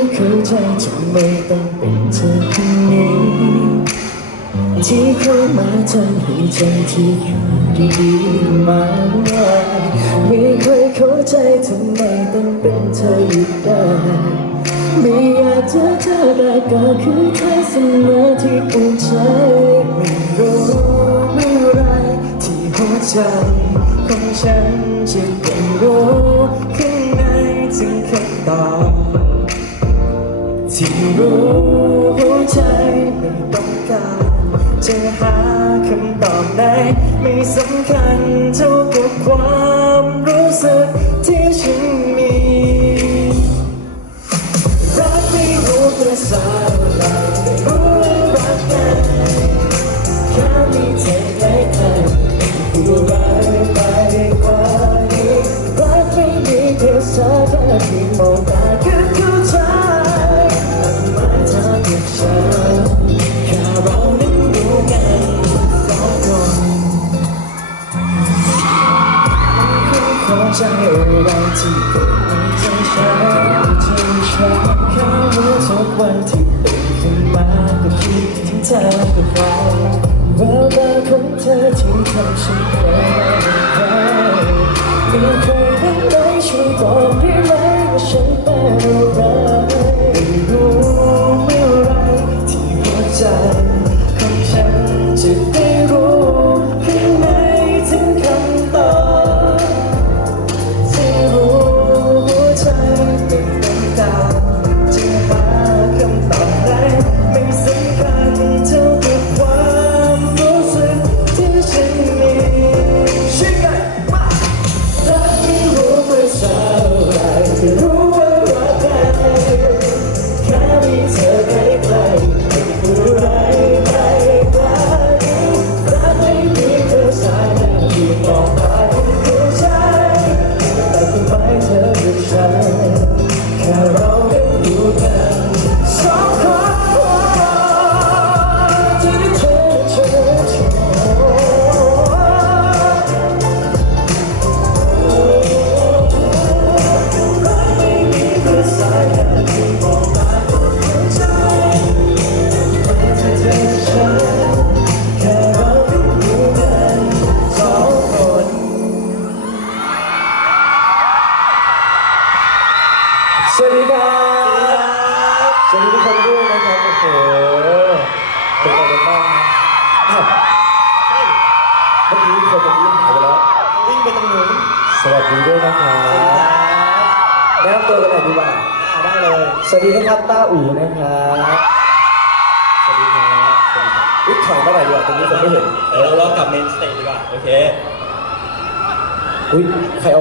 ยเข้าใจทำไมต้องเป็นเธอคนนี้ ที่เข้ามาทำให้ใจที่อยู่ดีๆมาว่าไม่เคยเข้าใจทำไมต้องเป็นเธออยู่ได้ไม่อยากเจอเธอแต่ก็คือแค่เสมอที่ปวดใจไม่รู้เมื่อไรที่หัวใจของฉันจะได้รู้ข้างในถึงคำตอบ ที่รู้หัวใจไม่ต้องการจะหาคำตอบไหนไม่สำคัญเท่ากับความรู้สึกที่ฉัน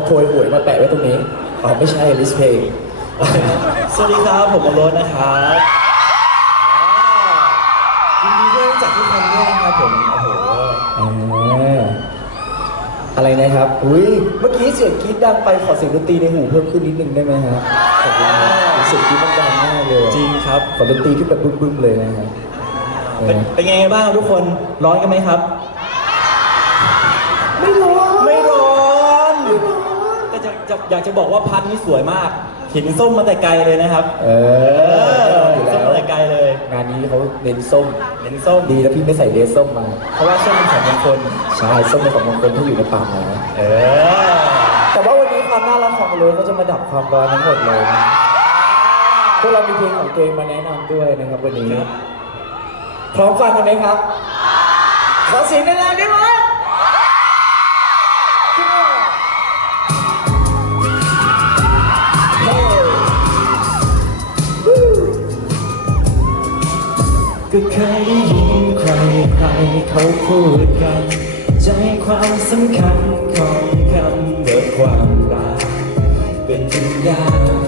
โพยหวยมาแปะไว้ตรงนี้อ๋อไม่ใช่ลิสเพย์สวัสดีครับ ผมอรสนะครับยินดีด้วยรู้จากทุกคนด้วยนะครับผม โอ้โหอ่าอะไรนะครับ อุ้ย เมื่อกี้เสียงกรี๊ดดังไปขอเสียงดนตรีในหูเพิ่มขึ้นนิดนึงได้ไหมฮะขอบคุณครับเสียงกรี๊ดมันดังมากเลยจริงครับ ขอดนตรีที่แบบบึ้มๆเลยนะฮะเป็นเป็นไงบ้างทุกคน ร้อนกันไหมครับ ไม่ร้อน ไม่ร้อนแต่ จะจะอยากจะบอกว่าพัดนี่สวยมากเห็นส้มมาแต่ไกลเลยนะครับเอเออออยู่ส้มแล้วมาแต่ไกลเลย งานนี้เขาเน้นส้มเห็นส้มดีแล้วพี่ไม่ใส่เดรสส้มมา เพราะว่าส้มเป็นของมงคลใช่ส้มเป็นของมงคลที่อยู่ในป่าไม้เออแต่ว่าวันนี้ความน่ารักของเลยเขาจะมาดับความร้อนทั้งหมดเลยนะพวกเรามีเพลงของตัวเองมาแนะนำด้วยนะครับวันนี้ครับพร้อมฟังกันไหมครับขอเสียงแรงๆได้ไหม เขาพูดกัน ใจความสำคัญของคำว่าความรักเป็นจริงยาง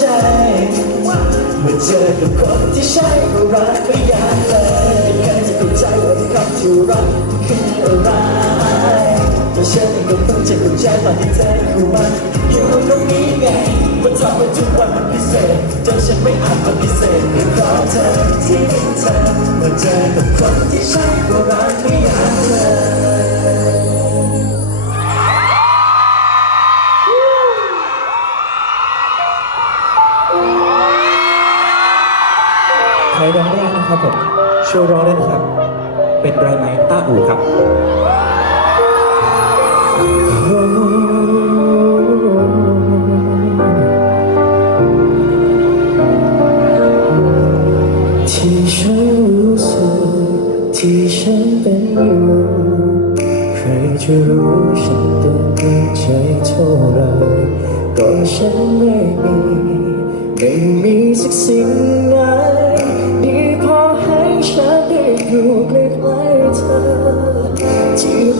ช่ เมื่อเจอกับคนที่ใช่ก็รักไม่ยากเลยแค่จะเข้าใจว่าคำที่รักคืออะไรเแต่ฉันก็ต้องจะเข้าใจตอนที่เธอเข้มันอยู่ตรงนี้ไงมันทำให้ทุกวันมันพิเศษจนฉันไม่อาจปฏิเสธเพราะเธอที่เธอเมื่อเจอกับคนที่ใช่ก็รักไม่ยากเลย ครับผมช่ว์ร้องได้ครับ เป็นไรไหมต้าอู่ครับที่ฉันรู้สึกที่ฉันเป็นอยู่ ใครจะรู้ฉันต้องใจเท่าไรก็ฉันไม่มี ไม่มีสักสิ่งไหน Zurück mit weiter, die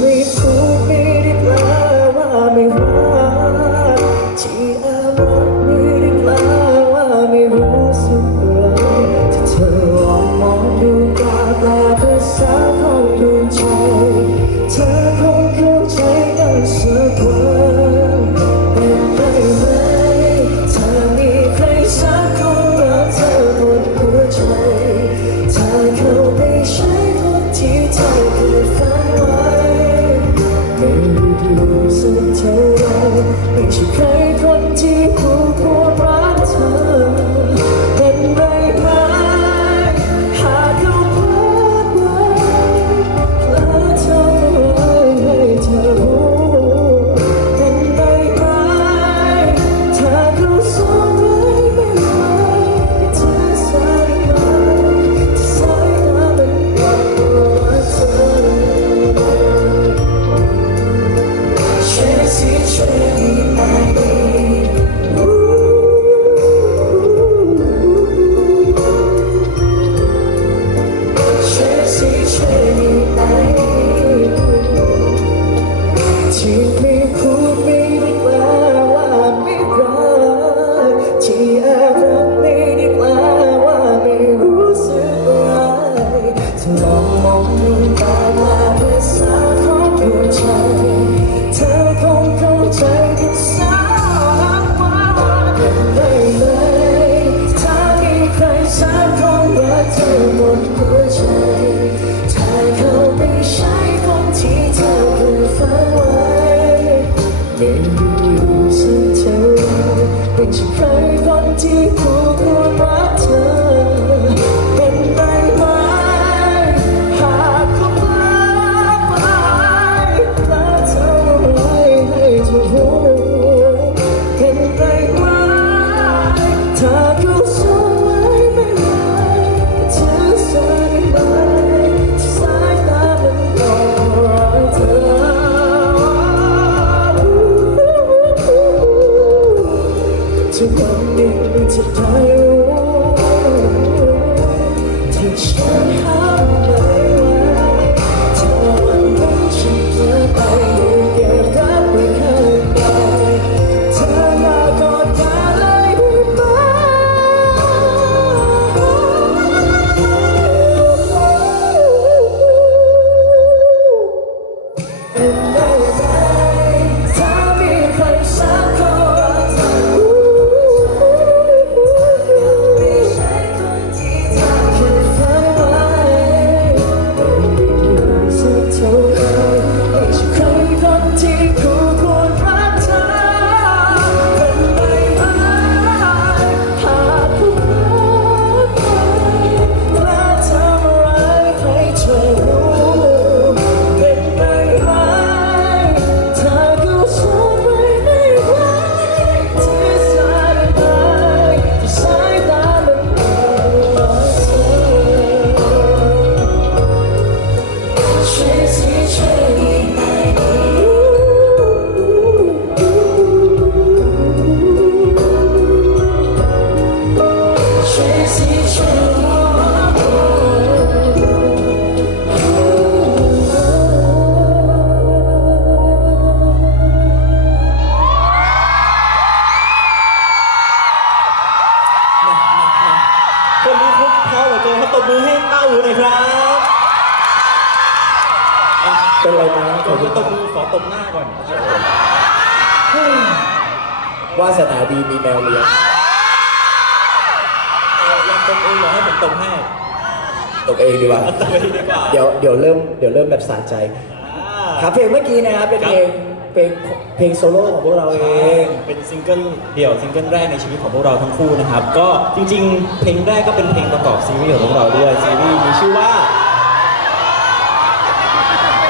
งเพลงโซโล่ของพวกเราเอง เป็นซิงเกิลเดี่ยวซิงเกิลแรกในชีวิตของพวกเราทั้งคู่นะครับ ก็จริงๆ เพลงแรกก็เป็นเพลงประกอบซีรีส์ของพวกเราด้วย ซีรีส์มีชื่อว่า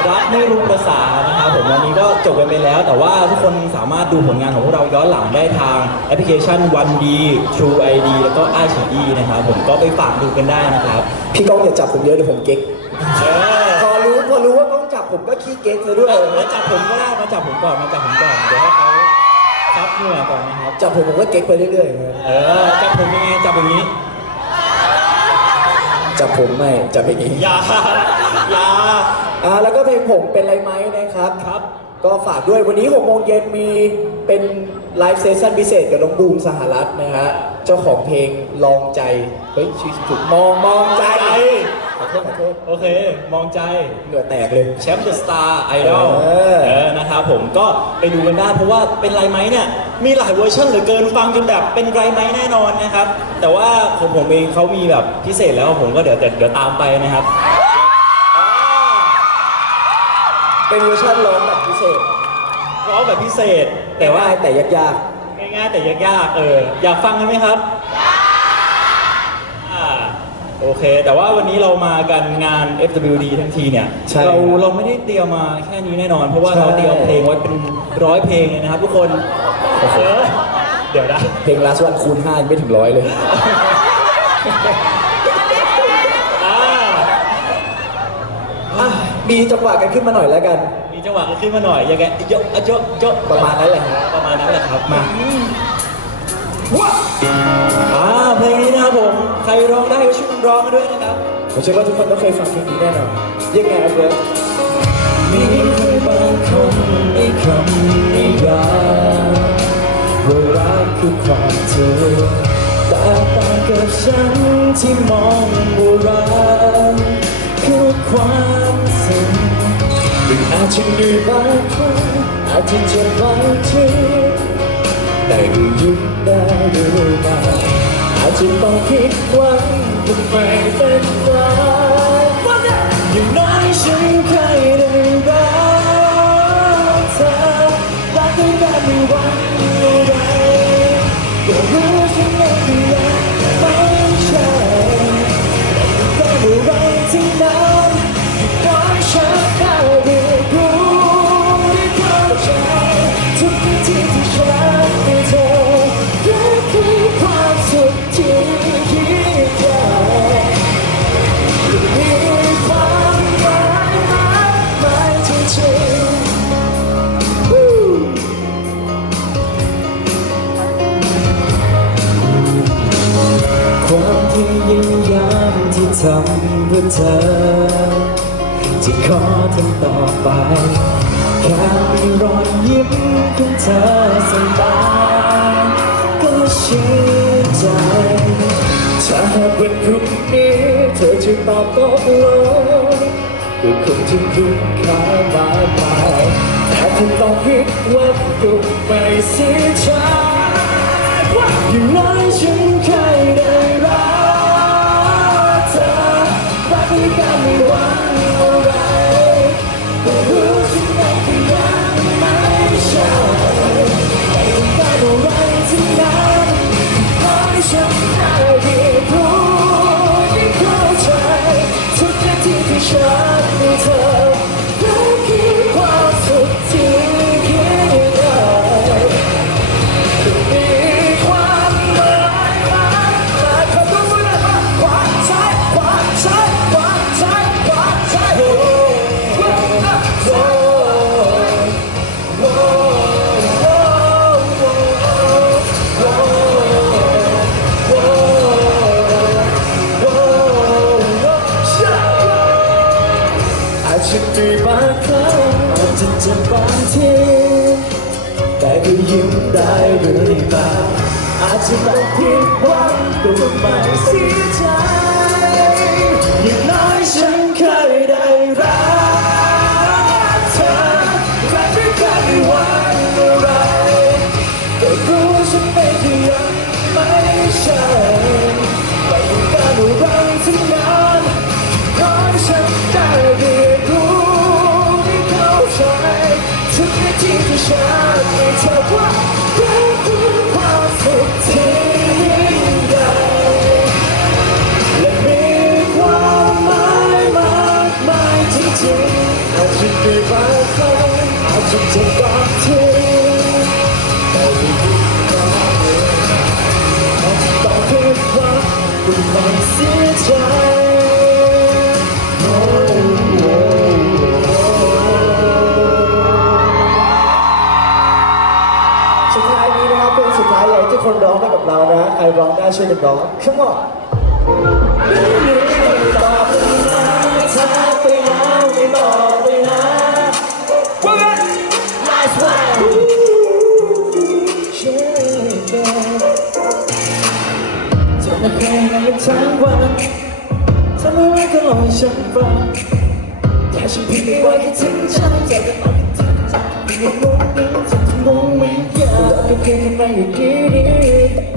รักไม่รู้ภาษานะครับผมวันนี้ก็จบกันไปแล้ว แต่ว่าทุกคนสามารถดูผลงานของพวกเราย้อนหลังได้ทางแอปพลิเคชัน One D True ID แล้วก็ i อ e นะครับผมก็ไปฝากดูกันได้นะครับ พี่ก้องอย่าจับผมเยอะเดี๋ยวผมเก๊ก ผมก็ขี้เก๊กเลยด้วยมาจับผมก็ได้มาจับผมก่อนมาจับผมก่อนเดี๋ยวให้เขาซับเหงื่อก่อนนะครับจับผมผมก็เก๊กไปเรื่อยๆครับเออจับผมยังไงจับอย่างนี้จับผมไม่จับอย่างนี้อย่าอย่าอ่าแล้วก็เพลงผมเป็นไรไหมนะครับครับ ก็ฝากด้วยวันนี้6โมงเย็นมีเป็นไลฟ์เซสชั่นพิเศษกับน้องบูมสหรัฐนะฮะเจ้าของเพลงลองใจเฮ้ยชื่อถูกมองมองใจใจขอ โทษขอโทษโอเค มองใจ เหงื่อแตกเลย แชมป์เดอะสตาร์ไอดอลเออเออ นะครับผมก็ไปดูกันได้เพราะว่าเป็นไรไหมเนี่ย มีหลายเวอร์ชันเหลือเกินฟังจนแบบเป็นไรไหมแน่นอนนะครับ แต่ว่าของผมเองเขามีแบบพิเศษแล้วผมก็เดี๋ยวเดี๋ยวเดี๋ยวตามไปนะครับ เป็นเวอร์ชันร้องแบบพิเศษร้องแบบพิเศษแต่ว่าง่ายๆแต่ยากง่ายๆแต่ยากๆเอออยากฟังกันไหมครับอ่า โอเค แต่ว่าวันนี้เรามากันงาน FWD ทั้งทีเนี่ย ใช่เราครับเราไม่ได้เตรียมมาแค่นี้แน่นอน เพราะว่าใช่ เราเตรียมเพลงไว้เป็นร้อยเพลงเลยนะครับทุกคนเออเดี๋ยวนะๆเพลง last one คูณ5ยังไม่ถึงร้อยเลย อ่าอะมีจังหวะกันขึ้นมาหน่อยแล้วกัน มีจังหวะก็ขึ้นมาหน่อยยังไงเยอะเยอะเยอะประมาณนั้นแหละฮะประมาณนั้นแหละครับมาอ่ องกันด้วยนะครับผมเชื่อว่าทุกคนต้องเคยฟังเพลงนี้แน่นอนยังไงครับเบิร์ดมีใครบางคนในคำนิยามว่ารักคือความเธอแต่ต่างกับฉันที่มองว่ารักคือความสุขหรืออาจจะมีบางครั้งอาจจะเจ็บบางทีแต่ก็ยิ้มได้ด้วยมา อาจจะต้องผิดหวังทำไมเป็น ธอสบายก็ชื่นใจ ถ้าหากวันพรุ่งนี้เธอจะตอบตกลงก็คงจะคุ้มค่ามากมายแต่ถ้าต้องผิดว่าก็ไม่เสียใจอย่างน้อ เรื่อาอาจจะต้องผิดหวังก็ไม่เสียใจ I got that chicken dog. Come on. 다시 비와 같은 창작은 어떻게 내 몸이 같은 몸이야 어떻게 내 말을 길이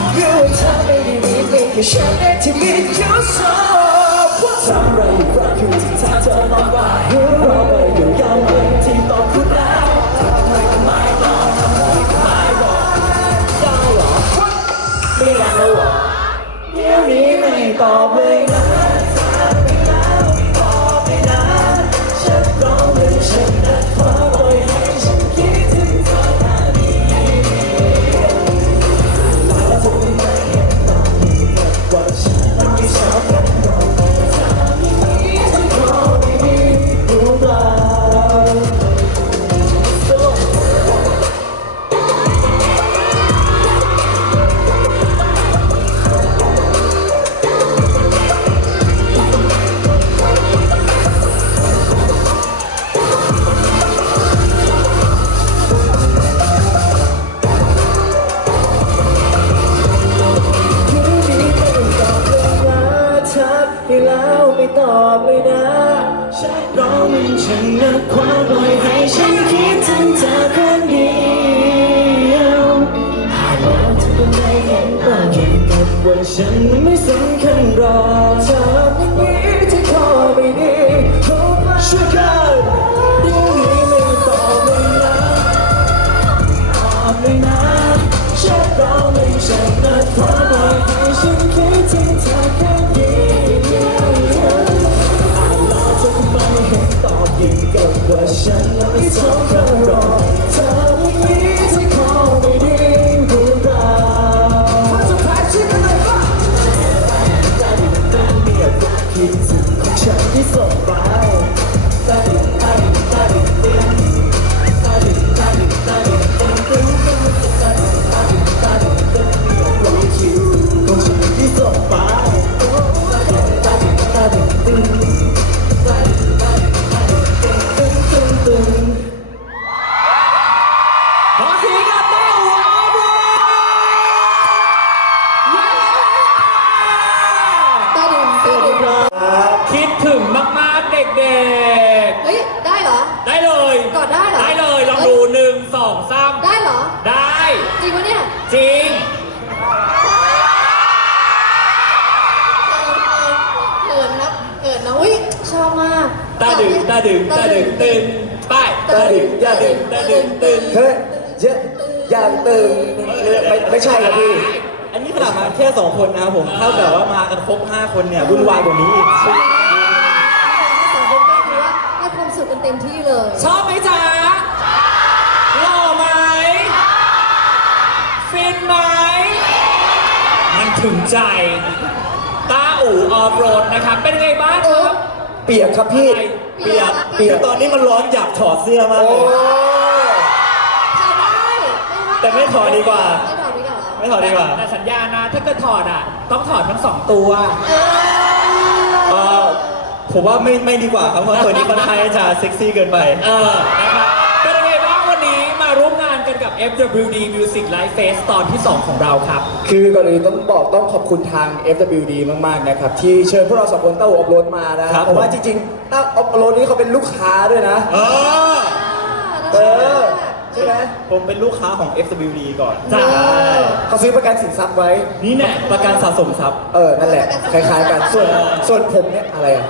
You ว่าเธอไม่ได้มีมีแค่ฉันเองที่มีอยู่สองว่าทำไรอยู่รักอยู่ที่ทางเธอมองว่าเราไปอยู่ยังเมื่อที่ตอนคุณแล้วทำไมก็ไม่บอกทำไมก็ไม่บอกยังหรอไม่แล้หรอเดี๋ยวนี้ไม่ตอบเลย ฉันแล้ไม่ต้องรอเธอวันนี้จขอไเรื่องราวความสัมพันธ์ฉันเป็นแบบว่าไม่ได้เป็นแบบคิดถึงของฉันที่ส่งมา อย่างตึงไม่ไม่ใช่ครับพี่ อันนี้ขนาดมาแค่สองคนนะครับผมถ้าแบบว่ามากันครบห้าคนเนี่ยวุ่นวายกว่านี้อีกสองคนก็คือว่าให้ความสุขกันเต็มที่เลยชอบไหมจ๊ะหล่อไหมฟินไหมมันถึงใจตาอู่ออฟโรดนะครับเป็นไงบ้างครับ เปียกครับพี่อะไรเปียก เปียกตอนนี้มันร้อนอยากถอดเสื้อมากโอ้เลยถอดได้ว่า แต่ไม่ถอดดีกว่า ไม่ถอดดีกว่าไม่ถอดดีกว่า แต่สัญญานะถ้าเกิดถอดอะ ต้องถอดทั้งสองตัว เอเอออผมว่าไม่ไม่ดีกว่าครับเพราะตัวนี้ค่อนข้างจะเซ็กซี่เกินไป เออนะครับเป็นยังไงบ้างวันนี้มาร่วมงานกันกับ FWD Music Live Fest ตอนที่ 2 ของเราครับ คือก่อนอื่นต้องบอกต้องขอบคุณทาง FWD มาก ๆ นะครับ ที่เชิญพวกเราสองคนเต้าอบรถมานะคครัรับบเพราะว่าผม จริงๆเต้าอบรถนี้เขาเป็นลูกค้าด้วยนะ เออ เออใช่ไหมผมเป็นลูกค้าของ FWD ก่อนจ้าเขาซื้อประกันสินทรัพย์ไว้ นี่แน่ประกันสะสมทรัพย์เออ นั่นแหละ คล้ายๆกัน ส่วนส่วนผมเนี่ยอะไรอะ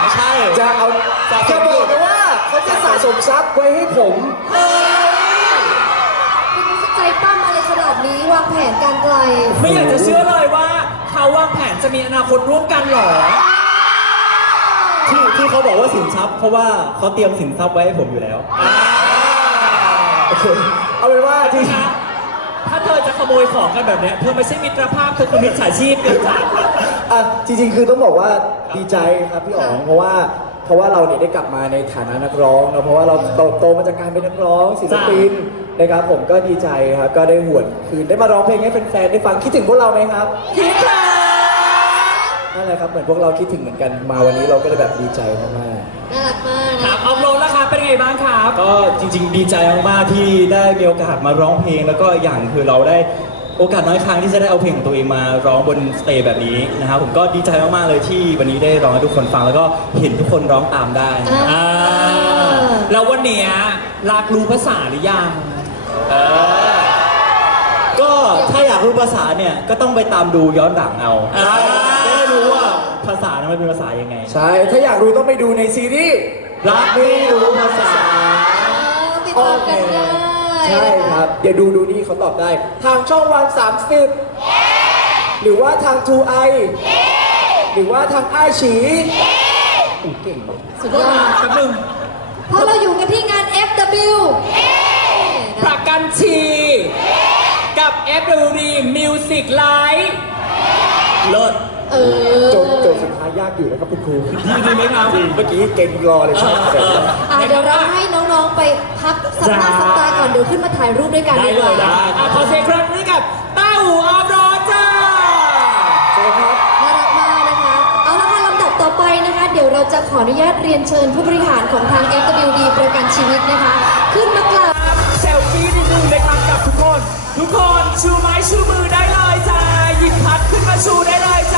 ไม่ใช่ จะเอาสะสม จะบอกเลยว่าเขาจะสะสมทรัพย์ไว้ให้ผมคุณใจปั้มอะไรขนาดนี้วางแผนการไกล ไม่อยากจะเชื่อเลยว่าเขาวางแผนจะมีอนาคตร่วมกันเหรอ ที่ที่เขาบอกว่าสินทรัพย์เพราะว่าเขาเตรียมสินทรัพย์ไว้ให้ผมอยู่แล้ว โอเคเอาเป็นว่าที่นะถ้าเธอจะขโมยของกันแบบเนี้ยเธอไม่ใช่มิตรภาพเธอคือมิจฉาชีพเกินจ้ะอะจริงๆ คือต้องบอกว่าดีใจครับพี่อ๋องเพราะว่าเพราะว่าเราเนี่ยได้กลับมาในฐานะนักร้องเนอะเพราะว่าเราโตโตมาจากการเป็นนักร้องศิลปินนะครับผมก็ดีใจครับก็ได้หวนคืนได้มาร้องเพลงให้แฟนๆได้ฟังคิดถึงพวกเราไหมครับคิดค่ะนั่นแหละครับเหมือนพวกเราคิดถึงเหมือนกันมาวันนี้เราก็เลยแบบดีใจมากน่ารักมากคนะรับ เอาโรดแล้วครับเป็นไงบ้างครับ ก็จริง ๆ ดีใจมากๆที่ได้มีโอกาสมาร้องเพลง แล้วก็อย่างคือเราได้โอกาสน้อยครั้งที่จะได้เอาเพลงของตัวเองมาร้องบนสเตจแบบนี้นะครับผมก็ดีใจมากๆเลยที่วันนี้ได้ร้องให้ทุกคนฟังแล้วก็เห็นทุกคนร้องตามได้อ่าอ่าแล้ววันเนี้ยรักรู้ภาษาหรือยังก็ถ้าอยากรู้ภาษาเนี่ยก็ต้องไปตามดูย้อนหลังเอา อ่าจะได้รู้ว่า ภาษานั้นมันเป็นภาษายังไงๆใช่ ถ้าอยากรู้ต้องไปดูในซีรีส์รักไม่รู้ภาษา ติดตามกันได้ใช่ครับ เดี๋ยวดูดูนี่เขาตอบได้ ทางช่องวันสามสิบหรือว่าทางทูไอหรือว่าทางไอฉีอู้เก่งมากสุดก็ยอมาดแป๊บนึงเพราะเราอยู่กันที่งาน FW ประกันชี กับ FWD Music Live เลิศ เออ โจทย์โจทย์สุดท้ายยากอยู่นะครับคุณครูดีดีไหมครับจริงเมื่อกี้เก่งรอเลยใช่ไหมเออเออ อะเดี๋ยวเราให้น้องๆไปพักสัปดาห์สัปดาห์ก่อนเดี๋ยวขึ้นมาถ่ายรูปด้วยกันได้ดีกเลว่ายได้อะขอเสียงครั้งนี้กับต้าหูออฟโรดจ้า ใช่ครับ น่ารักมากนะคะ เอาละค่ะลำดับต่อไปนะคะ เดี๋ยวเราจะขออนุญาตเรียนเชิญผู้บริหารของทาง FWD ประกันชีวิตนะคะ ขึ้นมากล่าว เซลฟี่นิดนึงนะครับกับทุกคน ทุกคนชูไม้ชูมือได้เลยจ้าหยิบพัดขึ้นมาชูได้เลยจ้า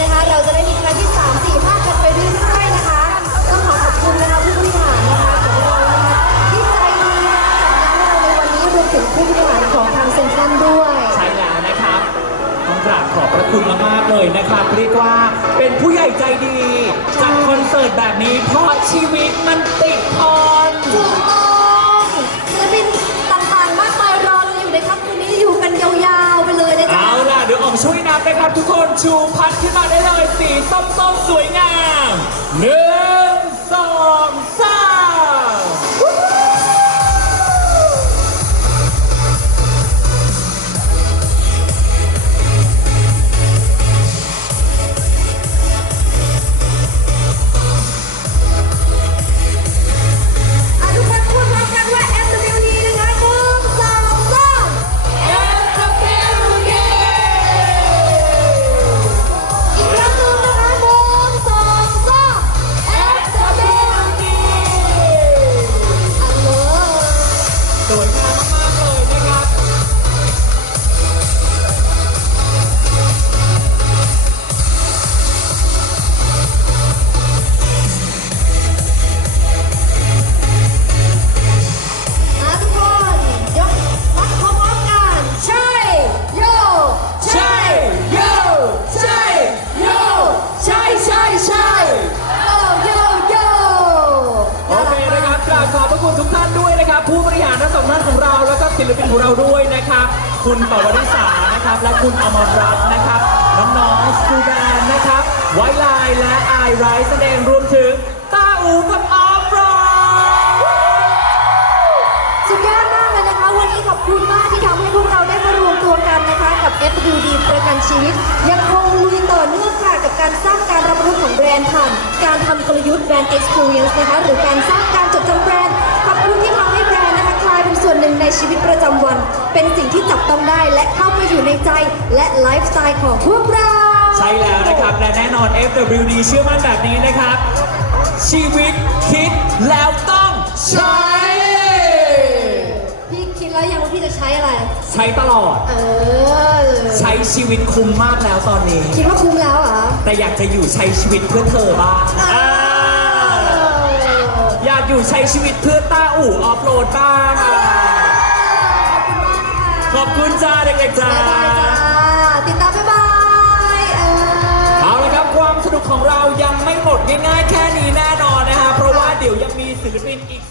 นะคะ เราจะได้มีครั้งที่สามสี่ห้ากันไปเรื่อยๆนะคะ ต้องขอขอบคุณนะคะผู้บริหารนะคะของเรานะคะที่ใจดีนะคะจัดงานให้เราในวันนี้รวมถึงผู้บริหารของทางเซ็นทรัลด้วย ใช่แล้วนะครับต้องกราบขอบพระคุณมากๆเลยนะครับเรียกว่าเป็นผู้ใหญ่ใจดีจัดคอนเสิร์ตแบบนี้เพราะชีวิตมันติดทอน ถูก ช่วยนับนะครับทุกคนชูพัดขึ้นมาได้เลยสีส้มๆสวยงามหนึ่งสองสาม การสร้างการรับรู้ของแบรนด์ผ่านการทำกลยุทธ์แบรนด์ Experience นะคะหรือการสร้างการจดจำแบรนด์ขอบคุณที่ทำให้แบรนด์นะคะกลายเป็นส่วนหนึ่งในชีวิตประจำวัน เป็นสิ่งที่จับต้องได้และเข้าไปอยู่ในใจและไลฟ์สไตล์ของพวกเราใช่แล้วนะครับ และแน่นอน FWD เชื่อมั่นแบบนี้นะครับ ชีวิตคิดแล้วต้องใช้ ใช้อะไร ใช้ตลอด เออ ใช้ชีวิตคุ้มมากแล้วตอนนี้ คิดว่าคุ้มแล้วเหรอ แต่อยากจะอยู่ใช้ชีวิตเพื่อเธอบ้างอ่าอยากอยู่ใช้ชีวิตเพื่อต้าอู่ออฟโหลดบ้างอะขอบคุณจ้าเด็กๆจ้า บ๊ายบายจ้าติดตามบ๊ายบายเออ เอาละครับความสนุกของเรายังไม่หมดง่ายๆแค่นี้แน่นอนนะฮะเพราะว่าเดี๋ยวยังมีศิลปินอีก